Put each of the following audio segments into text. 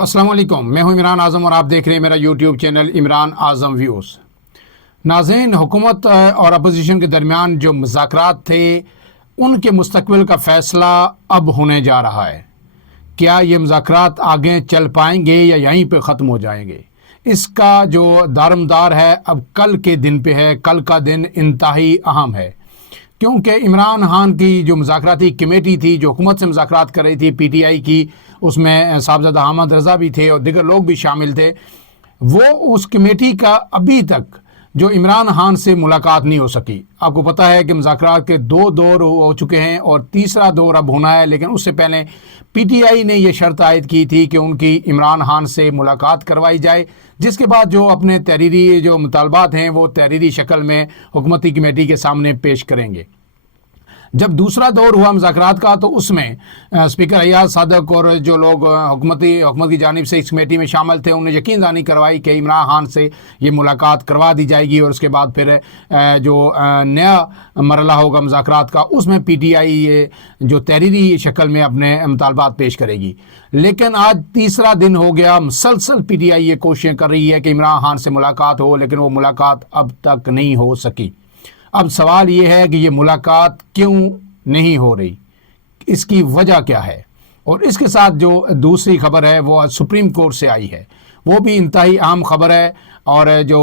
السلام علیکم، میں ہوں عمران اعظم اور آپ دیکھ رہے ہیں میرا یوٹیوب چینل عمران اعظم ویوز۔ ناظرین، حکومت اور اپوزیشن کے درمیان جو مذاکرات تھے ان کے مستقبل کا فیصلہ اب ہونے جا رہا ہے۔ کیا یہ مذاکرات آگے چل پائیں گے یا یہیں پہ ختم ہو جائیں گے؟ اس کا جو دارمدار ہے اب کل کے دن پہ ہے۔ کل کا دن انتہائی اہم ہے کیونکہ عمران خان کی جو مذاکراتی کمیٹی تھی جو حکومت سے مذاکرات کر رہی تھی پی ٹی آئی کی، اس میں صاحبزادہ احمد رضا بھی تھے اور دیگر لوگ بھی شامل تھے، وہ اس کمیٹی کا ابھی تک جو عمران خان سے ملاقات نہیں ہو سکی۔ آپ کو پتہ ہے کہ مذاکرات کے 2 دور ہو چکے ہیں اور تیسرا دور اب ہونا ہے، لیکن اس سے پہلے پی ٹی آئی نے یہ شرط عائد کی تھی کہ ان کی عمران خان سے ملاقات کروائی جائے، جس کے بعد جو اپنے تحریری جو مطالبات ہیں وہ تحریری شکل میں حکومتی کمیٹی کے سامنے پیش کریں گے۔ جب دوسرا دور ہوا مذاکرات کا تو اس میں اسپیکر ایاز صادق اور جو لوگ حکومت کی جانب سے اس کمیٹی میں شامل تھے انہیں یقین دہانی کروائی کہ عمران خان سے یہ ملاقات کروا دی جائے گی اور اس کے بعد پھر جو نیا مرحلہ ہوگا مذاکرات کا اس میں پی ٹی آئی یہ جو تحریری شکل میں اپنے مطالبات پیش کرے گی۔ لیکن آج تیسرا دن ہو گیا، مسلسل پی ٹی آئی یہ کوششیں کر رہی ہے کہ عمران خان سے ملاقات ہو، لیکن وہ ملاقات اب تک نہیں ہو سکی۔ اب سوال یہ ہے کہ یہ ملاقات کیوں نہیں ہو رہی، اس کی وجہ کیا ہے؟ اور اس کے ساتھ جو دوسری خبر ہے وہ سپریم کورٹ سے آئی ہے، وہ بھی انتہائی اہم خبر ہے۔ اور جو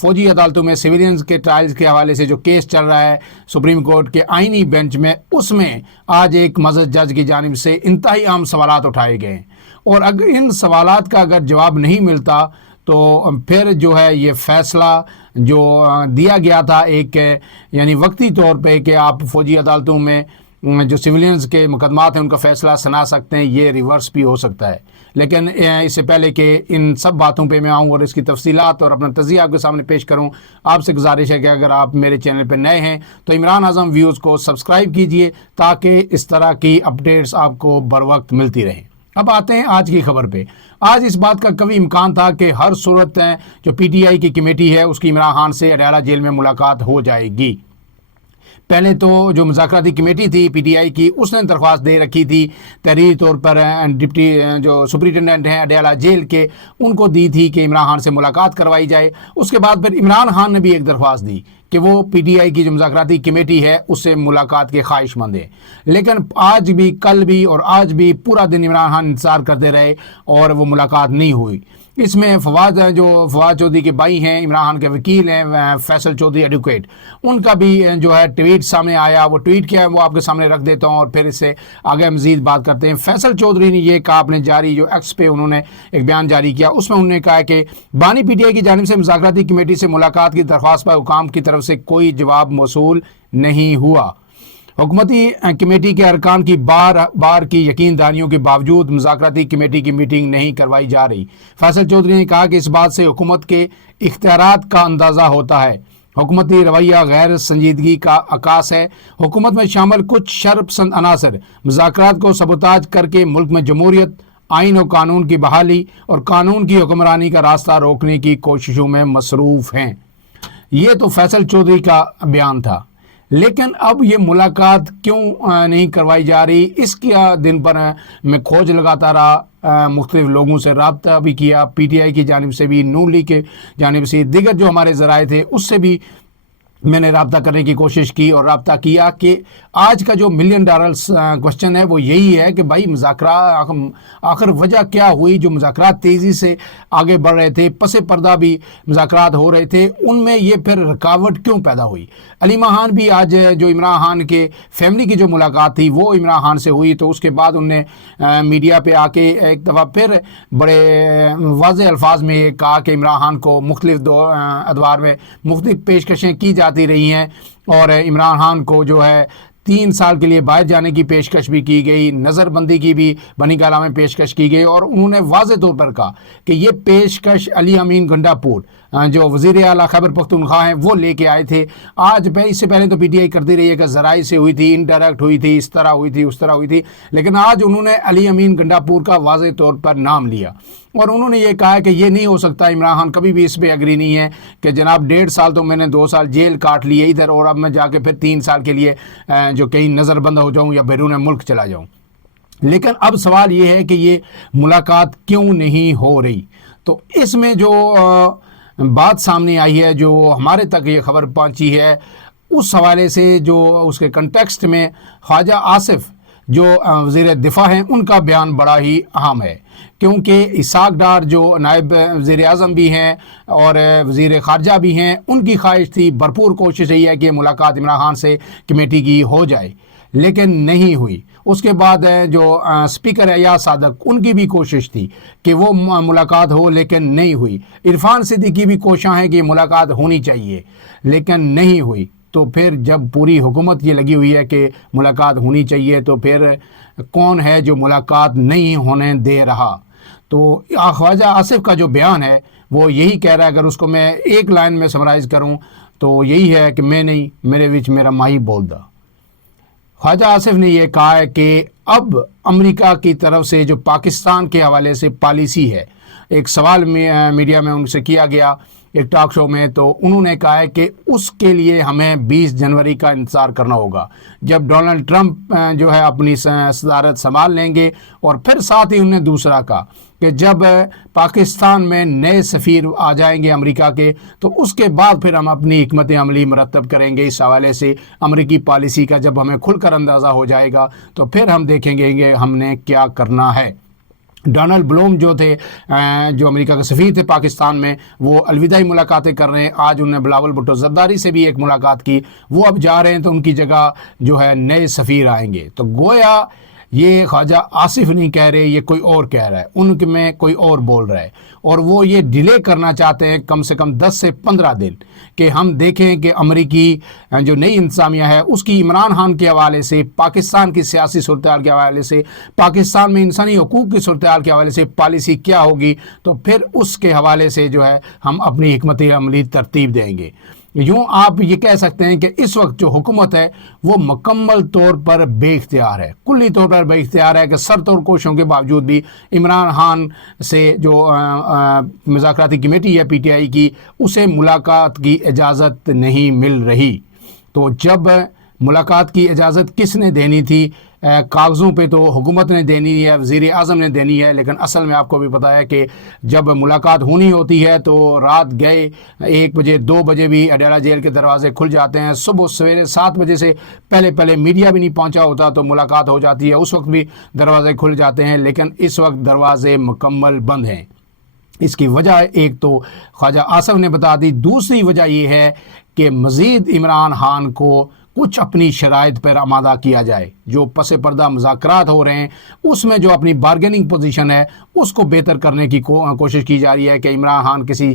فوجی عدالتوں میں سویلینز کے ٹرائلز کے حوالے سے جو کیس چل رہا ہے سپریم کورٹ کے آئینی بینچ میں، اس میں آج ایک معزز جج کی جانب سے انتہائی اہم سوالات اٹھائے گئے ہیں، اور اگر ان سوالات کا اگر جواب نہیں ملتا تو پھر جو ہے یہ فیصلہ جو دیا گیا تھا ایک یعنی وقتی طور پہ کہ آپ فوجی عدالتوں میں جو سویلینز کے مقدمات ہیں ان کا فیصلہ سنا سکتے ہیں، یہ ریورس بھی ہو سکتا ہے۔ لیکن اس سے پہلے کہ ان سب باتوں پہ میں آؤں اور اس کی تفصیلات اور اپنا تجزیہ آپ کے سامنے پیش کروں، آپ سے گزارش ہے کہ اگر آپ میرے چینل پہ نئے ہیں تو عمران اعظم ویوز کو سبسکرائب کیجئے تاکہ اس طرح کی اپڈیٹس آپ کو بر وقت ملتی رہیں۔ اب آتے ہیں آج کی خبر پہ۔ آج اس بات کا قوی امکان تھا کہ ہر صورت جو پی ٹی آئی کی کمیٹی ہے اس کی عمران خان سے اڈیالہ جیل میں ملاقات ہو جائے گی۔ پہلے تو جو مذاکراتی کمیٹی تھی پی ٹی آئی کی اس نے درخواست دے رکھی تھی تحریری طور پر ڈپٹی جو سپرنٹینڈنٹ ہیں اڈیالہ جیل کے، ان کو دی تھی کہ عمران خان سے ملاقات کروائی جائے۔ اس کے بعد پھر عمران خان نے بھی ایک درخواست دی کہ وہ پی ٹی آئی کی جو مذاکراتی کمیٹی ہے اس سے ملاقات کے خواہش مند ہیں، لیکن آج بھی کل بھی اور آج بھی پورا دن عمران خان انتظار کرتے رہے اور وہ ملاقات نہیں ہوئی۔ اس میں فواد چودھری کے بھائی ہیں، عمران خان کے وکیل ہیں فیصل چودھری ایڈوکیٹ، ان کا بھی جو ہے ٹویٹ سامنے آیا، وہ ٹویٹ کیا ہے وہ آپ کے سامنے رکھ دیتا ہوں اور پھر اس سے آگے مزید بات کرتے ہیں۔ فیصل چودھری نے یہ کہا اپنے جاری جو ایکس پہ انہوں نے ایک بیان جاری کیا، اس میں انہوں نے کہا کہ بانی پی ٹی آئی کی جانب سے مذاکراتی کمیٹی سے ملاقات کی درخواست پر حکام کی طرف سے کوئی جواب موصول نہیں ہوا۔ حکومتی کمیٹی کے ارکان کی بار کی یقین دہانیوں کے باوجود مذاکراتی کمیٹی کی میٹنگ نہیں کروائی جا رہی۔ فیصل چودھری نے کہا کہ اس بات سے حکومت کے اختیارات کا اندازہ ہوتا ہے۔ حکومتی رویہ غیر سنجیدگی کا عکاس ہے۔ حکومت میں شامل کچھ شر پسند عناصر مذاکرات کو سبوتاژ کر کے ملک میں جمہوریت، آئین و قانون کی بحالی اور قانون کی حکمرانی کا راستہ روکنے کی کوششوں میں مصروف ہیں۔ یہ تو فیصل چودھری کا بیان تھا، لیکن اب یہ ملاقات کیوں نہیں کروائی جا رہی؟ اس کے دن پر میں کھوج لگاتا رہا، مختلف لوگوں سے رابطہ بھی کیا، پی ٹی آئی کی جانب سے بھی، نون لیگ کی جانب سے، دیگر جو ہمارے ذرائع تھے اس سے بھی میں نے رابطہ کرنے کی کوشش کی اور رابطہ کیا کہ آج کا جو ملین ڈالر کوشچن ہے وہ یہی ہے کہ بھائی مذاکرات آخر وجہ کیا ہوئی؟ جو مذاکرات تیزی سے آگے بڑھ رہے تھے، پس پردہ بھی مذاکرات ہو رہے تھے، ان میں یہ پھر رکاوٹ کیوں پیدا ہوئی؟ علیمہ خان بھی آج جو عمران خان کے فیملی کی جو ملاقات تھی وہ عمران خان سے ہوئی، تو اس کے بعد انہوں نے میڈیا پہ آ کے ایک دفعہ پھر بڑے واضح الفاظ میں یہ کہا کہ عمران خان کو مختلف ادوار میں مختلف پیشکشیں کی جاتی رہی ہیں اور عمران خان کو جو ہے 3 سال کے لیے باہر جانے کی پیشکش بھی کی گئی، نظر بندی کی بھی بنی گالہ میں پیشکش کی گئی، اور انہوں نے واضح طور پر کہا کہ یہ پیشکش علی امین گنڈا پور جو وزیر اعلیٰ خیبر پختونخوا ہیں وہ لے کے آئے تھے۔ آج اس سے پہلے تو پی ٹی آئی کرتی رہی ہے کہ ذرائع سے ہوئی تھی، انڈائریکٹ ہوئی تھی، اس طرح ہوئی تھی، اس طرح ہوئی تھی، لیکن آج انہوں نے علی امین گنڈا پور کا واضح طور پر نام لیا اور انہوں نے یہ کہا کہ یہ نہیں ہو سکتا، عمران خان کبھی بھی اس پہ ایگری نہیں ہے کہ جناب 1.5 سال تو میں نے 2 سال جیل کاٹ لیے ادھر اور اب میں جا کے پھر 3 سال کے لیے جو کہیں نظر بند ہو جاؤں یا بیرون ملک چلا جاؤں۔ لیکن اب سوال یہ ہے کہ یہ ملاقات کیوں نہیں ہو رہی؟ تو اس میں جو بات سامنے آئی ہے، جو ہمارے تک یہ خبر پہنچی ہے، اس حوالے سے جو اس کے کنٹیکسٹ میں خواجہ آصف جو وزیر دفاع ہیں ان کا بیان بڑا ہی اہم ہے، کیونکہ اسحاق ڈار جو نائب وزیر اعظم بھی ہیں اور وزیر خارجہ بھی ہیں، ان کی خواہش تھی، بھرپور کوشش رہی ہے کہ ملاقات عمران خان سے کمیٹی کی ہو جائے، لیکن نہیں ہوئی۔ اس کے بعد جو اسپیکر ایاز صادق، ان کی بھی کوشش تھی کہ وہ ملاقات ہو، لیکن نہیں ہوئی۔ عرفان صدیقی کی بھی کوشاں ہیں کہ ملاقات ہونی چاہیے، لیکن نہیں ہوئی۔ تو پھر جب پوری حکومت یہ لگی ہوئی ہے کہ ملاقات ہونی چاہیے، تو پھر کون ہے جو ملاقات نہیں ہونے دے رہا؟ تو خواجہ آصف کا جو بیان ہے وہ یہی کہہ رہا ہے، اگر اس کو میں ایک لائن میں سمرائز کروں تو یہی ہے کہ میں نہیں، میرے وچ میرا ماہی بول دا۔ خواجہ آصف نے یہ کہا ہے کہ اب امریکہ کی طرف سے جو پاکستان کے حوالے سے پالیسی ہے، ایک سوال میڈیا میں ان سے کیا گیا ایک ٹاک شو میں، تو انہوں نے کہا ہے کہ اس کے لیے ہمیں 20 جنوری کا انتظار کرنا ہوگا، جب ڈونلڈ ٹرمپ جو ہے اپنی صدارت سنبھال لیں گے، اور پھر ساتھ ہی انہوں نے دوسرا کہا کہ جب پاکستان میں نئے سفیر آ جائیں گے امریکہ کے، تو اس کے بعد پھر ہم اپنی حکمت عملی مرتب کریں گے اس حوالے سے امریکی پالیسی کا، جب ہمیں کھل کر اندازہ ہو جائے گا تو پھر ہم دیکھیں گے کہ ہم نے کیا کرنا ہے۔ ڈونلڈ بلوم جو تھے، جو امریکہ کے سفیر تھے پاکستان میں، وہ الوداعی ملاقاتیں کر رہے ہیں۔ آج انہوں نے بلاول بھٹو زرداری سے بھی ایک ملاقات کی، وہ اب جا رہے ہیں، تو ان کی جگہ جو ہے نئے سفیر آئیں گے۔ تو گویا یہ خواجہ آصف نہیں کہہ رہے، یہ کوئی اور کہہ رہا ہے، ان میں کوئی اور بول رہا ہے، اور وہ یہ ڈیلے کرنا چاہتے ہیں کم سے کم 10 سے 15 دن، کہ ہم دیکھیں کہ امریکی جو نئی انتظامیہ ہے اس کی عمران خان کے حوالے سے، پاکستان کی سیاسی صورتحال کے حوالے سے، پاکستان میں انسانی حقوق کی صورتحال کے حوالے سے پالیسی کیا ہوگی، تو پھر اس کے حوالے سے جو ہے ہم اپنی حکمت عملی ترتیب دیں گے۔ یوں آپ یہ کہہ سکتے ہیں کہ اس وقت جو حکومت ہے وہ مکمل طور پر بے اختیار ہے، کلی طور پر بے اختیار ہے، کہ سر توڑ کوششوں کے باوجود بھی عمران خان سے جو مذاکراتی کمیٹی ہے پی ٹی آئی کی، اسے ملاقات کی اجازت نہیں مل رہی۔ تو جب ملاقات کی اجازت کس نے دینی تھی؟ کاغذوں پہ تو حکومت نے دینی ہے، وزیر اعظم نے دینی ہے، لیکن اصل میں آپ کو بھی پتہ ہے کہ جب ملاقات ہونی ہوتی ہے تو رات گئے 1 بجے 2 بجے بھی اڈیالہ جیل کے دروازے کھل جاتے ہیں، صبح سویرے 7 بجے سے پہلے میڈیا بھی نہیں پہنچا ہوتا تو ملاقات ہو جاتی ہے، اس وقت بھی دروازے کھل جاتے ہیں، لیکن اس وقت دروازے مکمل بند ہیں۔ اس کی وجہ ایک تو خواجہ آصف نے بتا دی، دوسری وجہ یہ ہے کہ مزید عمران خان کو کچھ اپنی شرائط پر آمادہ کیا جائے، جو پس پردہ مذاکرات ہو رہے ہیں اس میں جو اپنی بارگیننگ پوزیشن ہے اس کو بہتر کرنے کی کوشش کی جا رہی ہے، کہ عمران خان کسی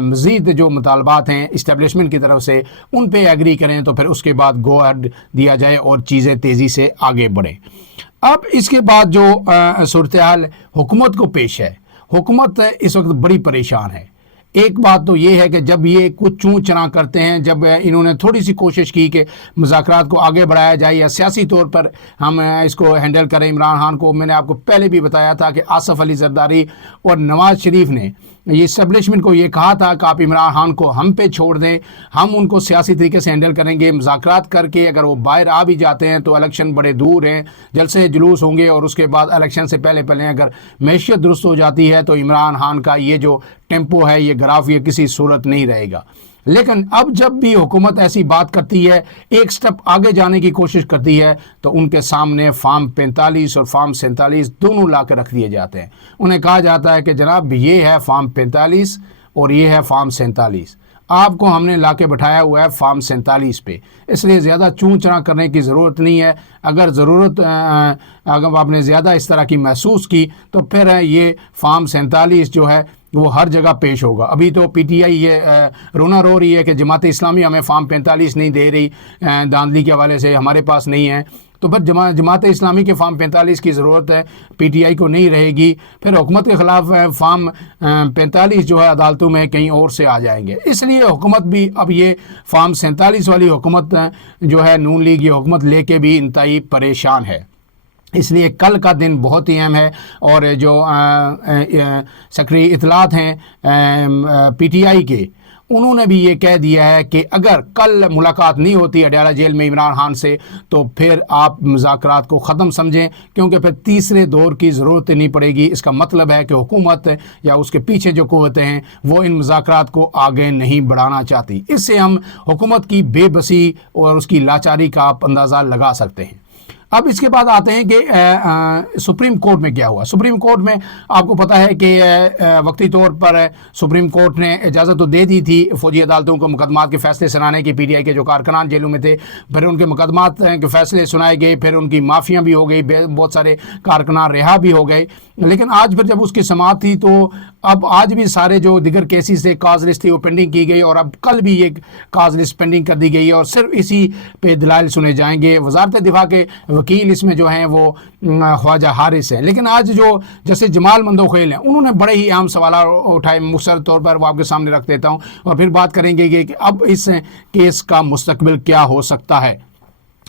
مزید جو مطالبات ہیں اسٹیبلشمنٹ کی طرف سے ان پہ ایگری کریں، تو پھر اس کے بعد گو اہیڈ دیا جائے اور چیزیں تیزی سے آگے بڑھیں۔ اب اس کے بعد جو صورتحال حکومت کو پیش ہے، حکومت اس وقت بڑی پریشان ہے۔ ایک بات تو یہ ہے کہ جب یہ کچھ چوں چرا کرتے ہیں، جب انہوں نے تھوڑی سی کوشش کی کہ مذاکرات کو آگے بڑھایا جائے یا سیاسی طور پر ہم اس کو ہینڈل کریں عمران خان کو، میں نے آپ کو پہلے بھی بتایا تھا کہ آصف علی زرداری اور نواز شریف نے یہ اسٹیبلشمنٹ کو یہ کہا تھا کہ آپ عمران خان کو ہم پہ چھوڑ دیں، ہم ان کو سیاسی طریقے سے ہینڈل کریں گے، مذاکرات کر کے اگر وہ باہر آ بھی جاتے ہیں تو الیکشن بڑے دور ہیں، جلسے جلوس ہوں گے، اور اس کے بعد الیکشن سے پہلے اگر معیشت درست ہو جاتی ہے تو عمران خان کا یہ جو ٹیمپو ہے، یہ گراف، یہ کسی صورت نہیں رہے گا۔ لیکن اب جب بھی حکومت ایسی بات کرتی ہے، ایک سٹیپ آگے جانے کی کوشش کرتی ہے، تو ان کے سامنے فارم 45 اور فارم 47 دونوں لا کے رکھ دیے جاتے ہیں۔ انہیں کہا جاتا ہے کہ جناب یہ ہے فارم 45 اور یہ ہے فارم 47، آپ کو ہم نے لا کے بٹھایا ہوا ہے فارم 47 پہ، اس لیے زیادہ چون چنا کرنے کی ضرورت نہیں ہے۔ اگر اگر آپ نے زیادہ اس طرح کی محسوس کی تو پھر یہ فارم 47 جو ہے وہ ہر جگہ پیش ہوگا۔ ابھی تو پی ٹی آئی یہ رونا رو رہی ہے کہ جماعت اسلامی ہمیں فارم 45 نہیں دے رہی، داندلی کے حوالے سے ہمارے پاس نہیں ہے، تو پھر جماعت اسلامی کے فارم 45 کی ضرورت ہے، پی ٹی آئی کو نہیں رہے گی، پھر حکومت کے خلاف فارم 45 جو ہے عدالتوں میں کہیں اور سے آ جائیں گے۔ اس لیے حکومت بھی اب یہ فارم 47 والی حکومت جو ہے نون لیگ، یہ حکومت لے کے بھی انتہائی پریشان ہے۔ اس لیے کل کا دن بہت ہی اہم ہے، اور جو سیکرٹری اطلاعات ہیں پی ٹی آئی کے، انہوں نے بھی یہ کہہ دیا ہے کہ اگر کل ملاقات نہیں ہوتی اڈیالہ جیل میں عمران خان سے تو پھر آپ مذاکرات کو ختم سمجھیں، کیونکہ پھر تیسرے دور کی ضرورت نہیں پڑے گی۔ اس کا مطلب ہے کہ حکومت یا اس کے پیچھے جو قوتیں ہیں وہ ان مذاکرات کو آگے نہیں بڑھانا چاہتی۔ اس سے ہم حکومت کی بے بسی اور اس کی لاچاری کا آپ اندازہ لگا سکتے ہیں۔ اب اس کے بعد آتے ہیں کہ سپریم کورٹ میں کیا ہوا۔ سپریم کورٹ میں آپ کو پتہ ہے کہ وقتی طور پر سپریم کورٹ نے اجازت تو دے دی تھی فوجی عدالتوں کو مقدمات کے فیصلے سنانے کی۔ پی ٹی آئی کے جو کارکنان جیلوں میں تھے، پھر ان کے مقدمات کے فیصلے سنائے گئے، پھر ان کی معافیاں بھی ہو گئی، بہت سارے کارکنان رہا بھی ہو گئے۔ لیکن آج پھر جب اس کی سماعت تھی تو اب آج بھی سارے جو دیگر کیسز تھے، کاز لسٹ تھی، وہ پینڈنگ کی گئی، اور اب کل بھی یہ کاز لسٹ پینڈنگ کر دی گئی ہے اور صرف اسی پہ دلائل سنے جائیں گے۔ وزارت دفاع کے وکیل اس میں جو ہیں وہ خواجہ حارث ہیں، لیکن آج جو جیسے جمال مندوخیل ہیں انہوں نے بڑے ہی اہم سوالات اٹھائے۔ مختصر طور پر وہ آپ کے سامنے رکھ دیتا ہوں اور پھر بات کریں گے کہ اب اس کیس کا مستقبل کیا ہو سکتا ہے۔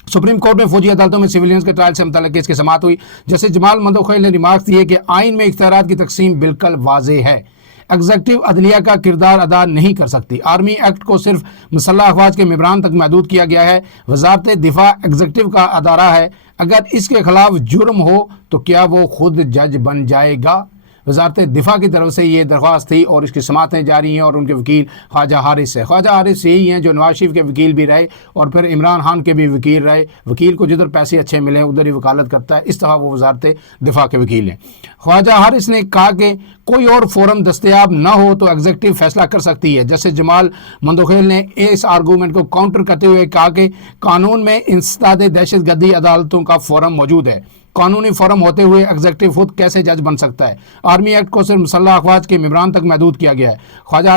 سپریم کورٹ میں فوجی عدالتوں میں سویلینز کے ٹرائل سے متعلق کیس کی سماعت ہوئی۔ جیسے جمال مندوخیل نے ریمارکس دیے کہ آئین میں اختیارات کی تقسیم بالکل واضح ہے، ایگزیکٹو عدلیہ کا کردار ادا نہیں کر سکتی۔ آرمی ایکٹ کو صرف مسلح افواج کے ممبران تک محدود کیا گیا ہے۔ وزارت دفاع ایگزیکٹو کا ادارہ ہے، اگر اس کے خلاف جرم ہو تو کیا وہ خود جج بن جائے گا؟ وزارت دفاع کی طرف سے یہ درخواست تھی اور اس کی سماعتیں جاری ہیں، اور ان کے وکیل خواجہ حارث ہے۔ خواجہ حارث یہی ہیں جو نواز شریف کے وکیل بھی رہے اور پھر عمران خان کے بھی وکیل رہے۔ وکیل کو جدھر پیسے اچھے ملیں ادھر ہی وکالت کرتا ہے، اس طرح وہ وزارت دفاع کے وکیل ہیں۔ خواجہ حارث نے کہا کہ کوئی اور فورم دستیاب نہ ہو تو ایگزیکٹو فیصلہ کر سکتی ہے۔ جیسے جمال مندوخیل نے اس آرگومنٹ کو کاؤنٹر کرتے ہوئے کہا کہ قانون میں انسداد دہشت گردی عدالتوں کا فورم موجود ہے، قانونی فورم ہوتے ہوئے ایگزیکٹو خود کیسے جج بن سکتا ہے؟ آرمی ایکٹ کو صرف مسلح افواج کے ممبران تک محدود کیا گیا ہے۔ خواجہ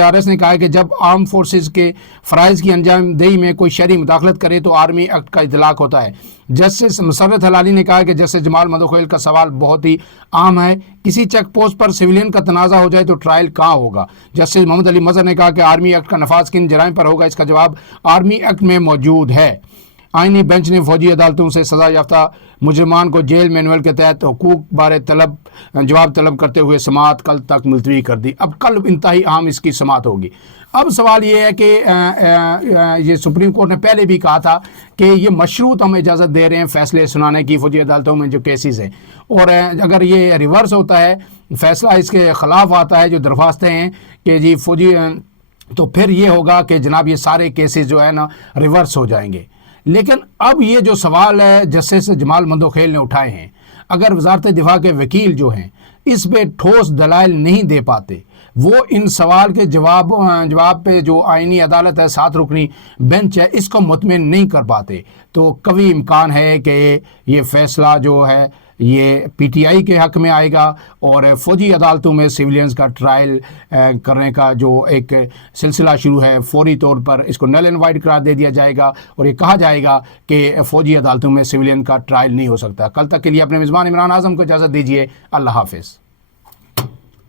حارث نے کہا کہ جب آرم فورسز کے فرائض کی انجام دہی میں کوئی شہری مداخلت کرے تو آرمی ایکٹ کا اطلاق ہوتا ہے۔ جسٹس مسرت ہلالی نے کہا کہ جسٹس جمال مندوخیل کا سوال بہت ہی عام ہے، کسی چیک پوسٹ پر سویلین کا تنازع ہو جائے تو ٹرائل کہاں ہوگا؟ جسٹس محمد علی مظہر نے کہا کہ آرمی ایکٹ کا نفاذ کن جرائم پر ہوگا؟ اس کا جواب آرمی ایکٹ میں موجود ہے۔ آئینی بینچ نے فوجی عدالتوں سے سزا یافتہ مجرمان کو جیل مینول کے تحت حقوق بارے جواب طلب کرتے ہوئے سماعت کل تک ملتوی کر دی۔ اب کل انتہائی اہم اس کی سماعت ہوگی۔ اب سوال یہ ہے کہ یہ سپریم کورٹ نے پہلے بھی کہا تھا کہ یہ مشروط ہم اجازت دے رہے ہیں فیصلے سنانے کی فوجی عدالتوں میں جو کیسز ہیں، اور اگر یہ ریورس ہوتا ہے، فیصلہ اس کے خلاف آتا ہے جو درخواستیں ہیں کہ جی فوجی، تو پھر یہ ہوگا کہ جناب یہ سارے کیسز جو ہے نا ریورس ہو جائیں گے۔ لیکن اب یہ جو سوال ہے جسٹس جمال مندوخیل نے اٹھائے ہیں، اگر وزارت دفاع کے وکیل جو ہیں اس پہ ٹھوس دلائل نہیں دے پاتے، وہ ان سوال کے جواب پہ جو آئینی عدالت ہے، 7 رکنی بینچ ہے، اس کو مطمئن نہیں کر پاتے، تو کبھی امکان ہے کہ یہ فیصلہ جو ہے یہ پی ٹی آئی کے حق میں آئے گا اور فوجی عدالتوں میں سویلینز کا ٹرائل کرنے کا جو ایک سلسلہ شروع ہے، فوری طور پر اس کو نل اینڈ وائڈ قرار دے دیا جائے گا اور یہ کہا جائے گا کہ فوجی عدالتوں میں سویلین کا ٹرائل نہیں ہو سکتا۔ کل تک کے لیے اپنے میزبان عمران اعظم کو اجازت دیجیے۔ اللہ حافظ۔